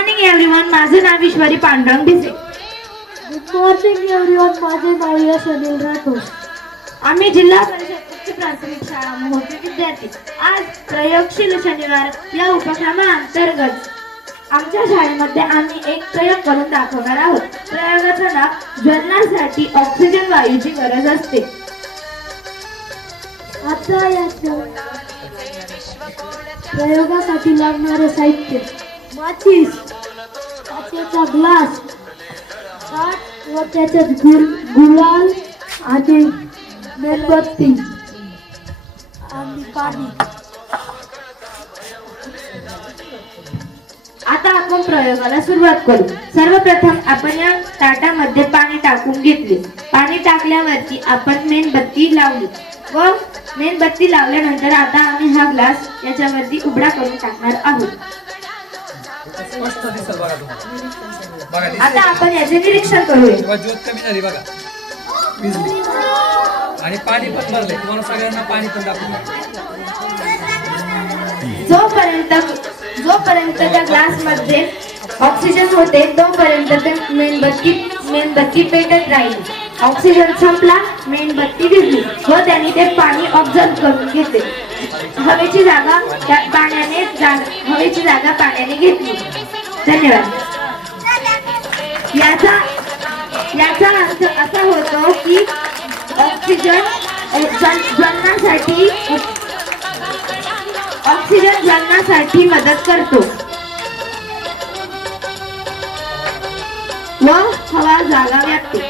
Morning everyone. माझे नाव Ishwari Pandurang Bhise. Good morning everyone. माझे नाव यश अनिल राठोड. आम्ही जिल्हा परिषद उच्च प्राथमिक शाळा मोहोळचे विद्यार्थी. आज प्रयोगशील शनिवार या उपक्रमाअंतर्गत आमच्या शाळेमध्ये आम्ही एक प्रयोग करून दाखवणार आहोत. प्रयोगाचं नाव ज्वलनासाठी ऑक्सिजन वायूची गरज असते. आता या प्रयोगासाठी लागणारे साहित्य: माचीस, काचेचा ग्लास, काठ व त्याच्यात गुलाल आणि मेणबत्ती आणि पाणी. आता आपण प्रयोगाला सुरुवात करू. सर्वप्रथम आपण या ताटामध्ये पाणी टाकून घेतले. पाणी टाकल्यावरती आपण मेणबत्ती लावली व मेणबत्ती लावल्यानंतर आता आम्ही हा ग्लास याच्यावरती उघडा करून टाकणार आहोत. आता आपण याचे निरीक्षण करूया. ज्योत कमी झाली बघा, आणि पाणी पण भरले. तुम्हाला सगळ्यांना पाणी पण दाखवलं. जोपर्यंत त्या ग्लास मध्ये ऑक्सिजन होते तोपर्यंत ते मेणबत्ती पेटत राहील. ऑक्सिजन संपला, मेणबत्ती विझली व त्यांनी ते पाणी ऑब्झर्व करून घेतले. हवेची जागा पाण्याने घेतली. धन्यवाद. याचा अर्थ असा होतो की ऑक्सिजन ज्वलनासाठी मदत करतो व हवा जागा व्यापते.